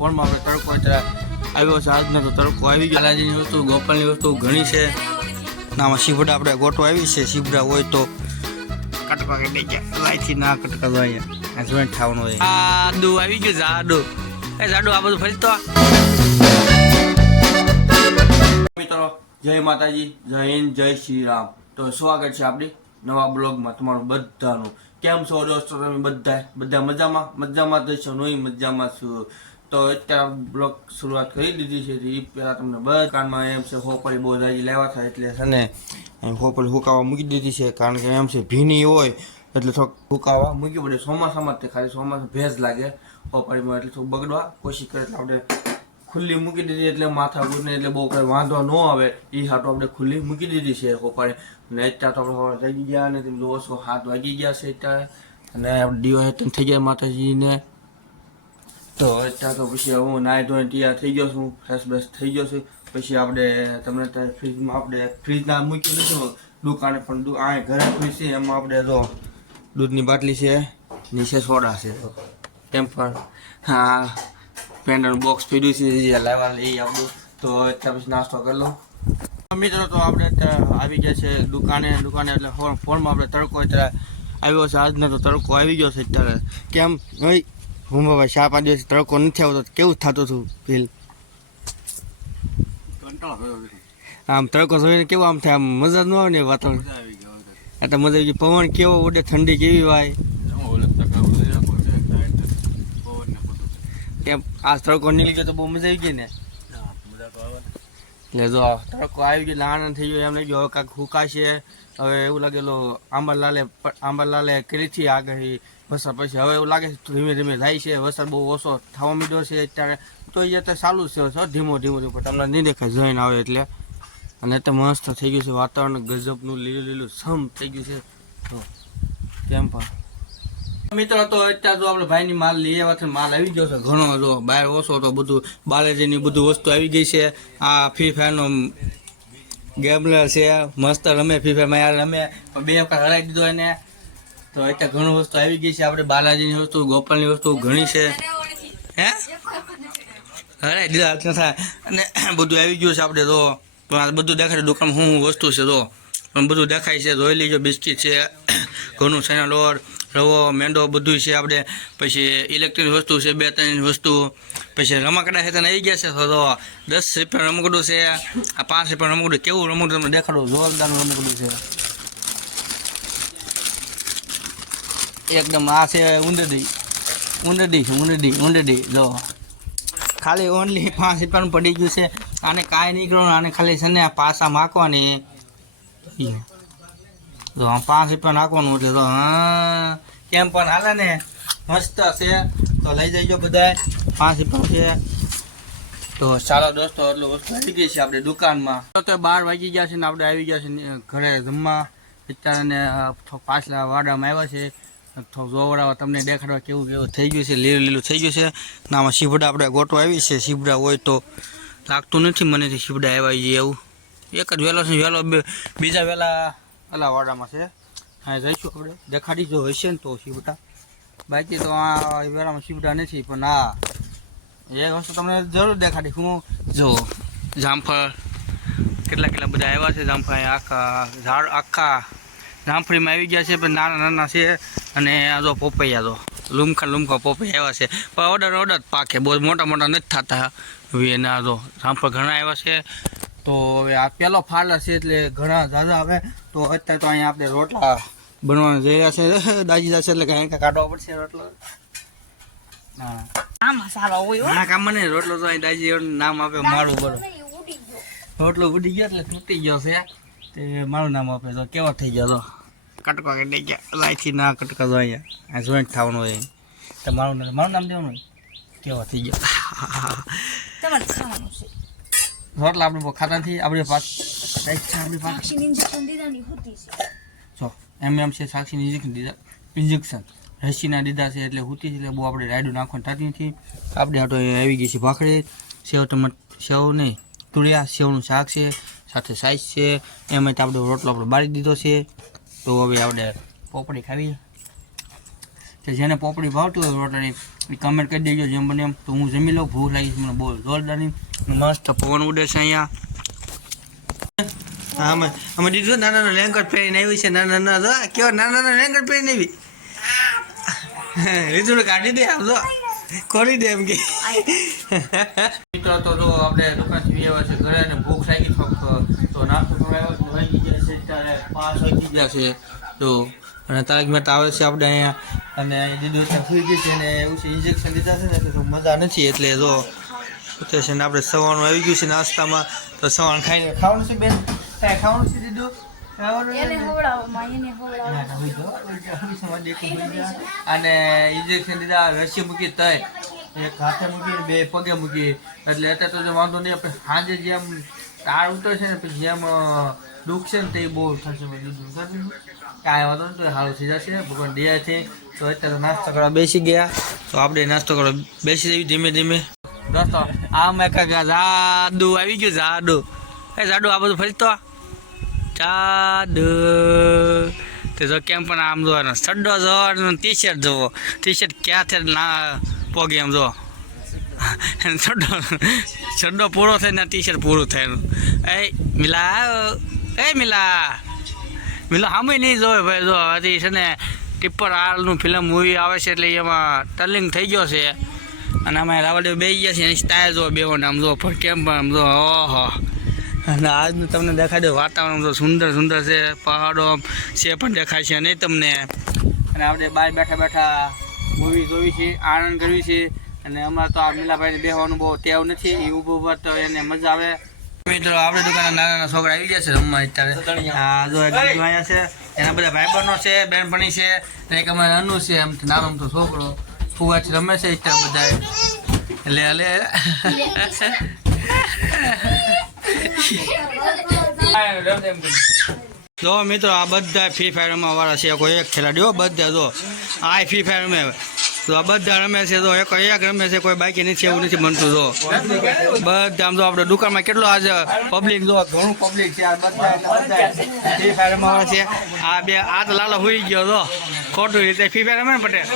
ફોનમાં આપણે તડકો અત્યારે આવ્યો છે. આજનો તો તડકો આવી ગયો. બાલાજીની વસ્તુ, ગોપાલની વસ્તુ ઘણી છે. આમાં શીભડા આપણે ગોટો આવી છે. શીભડા હોય તો કટકા કે બે લાઈથી ના કટકા તો અહીંયા. જોઈન્ટ હોય આડું આવી ગયું, જાડુ. એ જાડુ, આ બધું ફરી મિત્રો, જય માતાજી, જય હિન્દ, જય શ્રી રામ. તો સ્વાગત છે આપણી નવા બ્લોગમાં તમારું બધાનું. કેમ છો દોસ્તો તમે બધા બધા મજામાં? મજામાં તો છો? નહીં મજામાં છું. તો અત્યારે બ્લોગ શરૂઆત કરી દીધી છે. એ પહેલાં તમને બધા કાનમાં એમ છે હોપરી બહુ જાજી લેવા થાય એટલે છે ને હોપરી હુકાવા મૂકી દીધી છે. કારણ કે એમ છે, ભીની હોય એટલે થોડુંક હુકાવા મૂકી પડે. ચોમાસામાં જ તે ખાલી ચોમાસા ભેજ લાગે હોપરીમાં એટલે થોડું બગડવા કોશિશ કરે એટલે આપણે ખુલ્લી મૂકી દીધી એટલે માથા ગુને એટલે બહુ કંઈ વાંધો ન આવે. એ હાટો આપણે ખુલ્લી મૂકી દીધી છે હોપાડે અને અત્યારે તો આપણે સવારે ગયા અને તેમ હાથ વાગી ગયા છે અત્યારે. અને આપણે દિવાળી થઈ ગયા માતાજીને. તો અત્યારે તો પછી હું નાહી ધોઈને તૈયાર થઈ ગયો છું. ફ્રેશ બ્રેશ થઈ ગયો છું. પછી આપણે, તમને ત્યાં ફ્રીજમાં આપણે ફ્રીજના મૂકી દઈશું દુકાને પણ આ ઘરે ફ્રીજ છે. એમાં આપણે જો દૂધની બાટલી છે, નીચે સોડા છે. તો એમ પણ, હા પેન્ડલ બોક્સ પીડ્યું છે, જે લાવવા લઈ આપણું. તો અત્યારે પછી નાસ્તો કરી લો મિત્રો, તો આપણે આવી ગયા છે દુકાને. દુકાને એટલે ફોન, ફોનમાં આપણે તડકો અત્યારે આવ્યો છે. આજનો તો તડકો આવી ગયો છે અત્યારે. કેમ? ભાઈ હું ભાઈ ચા પાંચ દિવસ તડકો નથી આવતો. તો કેવું થતું હતું ફીલ આમ તડકો જોઈને કેવું આમ થાય? આમ મજા ન આવે ને વાતાવરણ. આ તો મજા આવી પવન કેવો ઉડે ઠંડી કેવી વાય કેમ? આ તડકો નીકળી ગયો તો બહુ મજા આવી ગઈ ને. એટલે જો તડકો આવી ગયો આનંદ થઈ ગયો, એમ લાગ્યું હવે કાંઈક હુકાશે. હવે એવું લાગેલો આંબાલાલે આંબરલાલે કરીથી આગળ વરસાદ પછી હવે એવું લાગે છે ધીમે ધીમે થાય છે, વરસાદ બહુ ઓછો થવા મીડો છે અત્યારે. તો એ તો ચાલુ છે ધીમો ધીમો ધીમો. તમને નહીં દેખાય જોઈને આવે એટલે. અને તો મસ્ત થઈ ગયું છે વાતાવરણ, ગજબનું લીલું લીલું, સમ થઈ ગયું છે. તો કેમ પણ. મિત્રો, તો અત્યારે જો આપણે ભાઈની માલ લઈ આવ્યા છે, માલ આવી ગયો છે, ઘણો જો, બહાર ઓછો તો બધું, બાલાજીની બધું વસ્તુ આવી ગઈ છે. આ ફ્રી ફાયરનો ગેમલર છે મસ્ત રમે ફ્રી ફાયરમાં યાર રમે. બે વખત હરાવી દીધો એને. તો અત્યારે ઘણું વસ્તુ આવી ગઈ છે, આપણે બાલાજીની વસ્તુ, ગોપાલની વસ્તુ ઘણી છે. હે? હરાવી દીધા, હાથ થાય. અને બધું આવી ગયું છે આપણે તો પણ બધું દેખાડે દુકાન શું વસ્તુ છે તો પણ બધું દેખાય છે, જોઈ લીજો, બિસ્કિટ છે, ઘણું છે લોટ. રવો, મેંડો બધું છે. આપણે પછી ઇલેક્ટ્રિક વસ્તુ છે, બે ત્રણ વસ્તુ. પછી રમકડા છે, તને આવી ગયા છે, તો દસ રૂપિયા રમકડું છે. આ પાંચ રૂપિયા રમકડું. કેવું રમકડું તમને દેખાડું? જોરદાર રમકડું છે. એકદમ આ છે ઊંડડી ઊંડડી છે ઊંડડી ઊંડડી જો. ખાલી ઓનલી પાંચ રૂપિયાનું પડી ગયું છે. આને કાંઈ નહીં કરવાનું. આને ખાલી છે ને પાસા માખવાની. તો આમ પાંચ રૂપિયા નાખવાનું એટલે તો, હા, કેમ પણ હાલે ને? મસ્ત છે. તો લઈ જઈજો બધા પાંચ રૂપિયા છે. તો ચાલો દોસ્તો એટલું વસ્તુ આવી ગઈ છે આપણે દુકાનમાં. તો બાર વાગી ગયા છે ને આપણે આવી ગયા છે ઘરે જમવા. અત્યારે પાછલા વાડામાં આવ્યા છે. તો જોવડાવવા તમને દેખાડવા કેવું કેવું થઈ ગયું છે, લીલું લીલું થઈ ગયું છે. ને આમાં શીબડા આપણે ગોટો આવી છે. શીબડા હોય તો લાગતું નથી મને, શીબડા આવ્યા એવું. એક જ વહેલો છે વહેલો બીજા વહેલા અલા વાડામાં છે. હા, જઈશું આપણે. દેખાડી જો હશે ને તો શિવટા. બાકી તો આ વેરામાં શિવટા નથી, પણ હા એ વસ્તુ તમને જરૂર દેખાડી. હું જો જામફળ, કેટલા કેટલા બધા આવ્યા છે જામફળ. આખા ઝાડ, આખા જામફળીમાં આવી ગયા છે, પણ નાના નાના છે. અને આ જો પોપૈયા જો, લુમખા લુમખા પોપૈયા આવ્યા છે. પણ ઓર્ડર ઓર્ડર પાકે. બહુ મોટા મોટા નથી થતા. એના જો જામફળ ઘણા આવ્યા છે. તો હવે આ પહેલો ફાળા છે એટલે ઘણા ઝાઝા આવે તો અત્યારે તો અહીંયા આપણે રોટલા બનવાના જઈ રહ્યા છે. દાજી જશે એટલે કાંઈ કાઢવા પડશે રોટલો. હા. કામમાં નહીં રોટલો તો અહીં દાજી નામ આપે મારું બોલો. રોટલો ઉડી ગયો એટલે તૂટી ગયો છે. તે મારું નામ આપે તો કેવો થઈ ગયો તો? કટકા કે ગયા લાઈથી ના કટકા તો અહીંયા. આ જોઈન્ટ થવાનું હોય તો મારું નામ મારું નામ દેવાનું કેવો થઈ ગયો? તમારે ખાવાનું છે. રોટલા આપણે બહુ ખાતા નથી આપણે પાસ આપણી પાસે. સાક્ષી જો એમ એમ છે સાક્ષીને ઇન્જેક્શન દીધા ઇન્જેક્શન. રસીના દીધા છે એટલે હુતી છે એટલે બહુ આપણે રાયડું નાખવાનું થતી નથી. આપણે આટો આવી ગઈ છે ભાખરી. સેવ ટમટ સેવ નહીં તુળિયા સેવનું શાક છે સાથે સાઈઝ છે. એમાં આપણે રોટલો આપણે બાળી દીધો છે. તો હવે આપણે પોપડી ખાવી. કે જેને પોપડી ભાવતી હોય રોટલી એ કમેન્ટ કરી દેજો. જેમ બને એમ. તો હું જમી લઉં ભૂખ લાગી મને બહુ જોરદારની. મસ્ત પવન ઉડે છે અહીંયા. હા અમે અમે દીધું નાના નાના લેંગટ પહેરીને આવી છે. નાના નાના કેવા નાના નાના લેંગટ પહેરીને આવી. રીતુને કાઢી દે આમ જો. કરી દે એમ કે. મિત્રો તો જો આપણે દુકાનથી છે ઘરે અને ભૂખ લાગી ફક્ત તો નાસ્તો કરવા આવ્યો વાગી ગયા છે ત્યારે પાંચ વાગી ગયા છે. તો અને તારક મહેતા આવે છે આપણે અહીંયા. અને દીદી સુઈ ગઈ છે અને એવું છે ઇન્જેક્શન લીધા છે ને એટલે તો મજા નથી. એટલે જો ઉતરે છે ને આપણે સવારનું આવી ગયું છે નાસ્તામાં તો સવાર ખાઈને ખાવાનું છે બેન? કાંઈ ખાવાનું છે તો. અને ઇન્જેક્શન દીધા રસી મૂકી તય. એક હાથે મૂકી બે પગે મૂકી. એટલે અત્યારે તો વાંધો નહીં આપણે સાંજે જેમ તાર ઉતરશે ને પછી જેમ અ, છે ને તે બહુ થશે મેં દૂર કરી કાંઈ વાંધો નહીં તો સારું થઈ જશે. ભગવાન દયાથી. તો અત્યારે નાસ્તો કરવા બેસી ગયા. તો આપણે નાસ્તો કરવા બેસી જઈએ ધીમે ધીમે. દોસ્તો આ મેં કાકા જાદુ આવી ગયું જાદુ. એ જાડુ આ બધું ફરી તો જાદુ. તે જો કેમ પણ આમ જોવાનો સડ્ડો જોવાનો ટી શર્ટ જોવો. ટી શર્ટ ક્યાંથી ના પોગે એમ જોવો છડ્ડો સડ્ડો પૂરો થાય ને ટી શર્ટ પૂરું થાય એ મિલા એ મિલા મિલા સામે નહીં જોવે ભાઈ. જો હજી છે ને ટિપ્પર આરનું ફિલ્મ મૂવી આવે છે એટલે એમાં ટર્લિંગ થઈ ગયો છે. અને અમે રાવડે બે ગયા છે, એની સ્ટાઇલ જો બેવોને આમ જો, પણ કેમ પણ આમ જો, ઓહો. અને આજનું તમને દેખાય દો વાતાવરણ તો સુંદર સુંદર છે, પહાડો છે પણ દેખાય છે નહીં તમને. અને આપણે બહાર બેઠા બેઠા મૂવી જોવી છે, આનંદ કરવી છે. અને અમારે તો આ મિલાભાઈ બેહવાનું બહુ ટેવ નથી એ ઊભું ઊભા તો એને મજા આવે. મિત્રો આપણે દુકાને નાના નાના છોકરા આવી જશે રમવા અત્યારે. આ જો અહીંયા છે, એના બધા ભાઈબંધો છે બહેનપણી છે એક અમારે અનુ છે એમ નાનો તો છોકરો. ફુવાથી રમે છે અત્યારે બધા એટલે હલે જો મિત્રો, આ બધા ફ્રી ફાયર રમવા વાળા છે, કોઈ એક ખેલાડીઓ બધા જો. આ ફ્રી ફાયર રમે. તો બધા રમે છે તો એક એક રમે છે, કોઈ બાકી નથી, એવું નથી બનતું તો બધા આમ તો આપણે દુકાનમાં કેટલો આજ પબ્લિક જો, ઘણું બે આ લાલો હોઈ ગયો તો ખોટું રીતે ફ્રી ફાયર રમે ને પટેલ?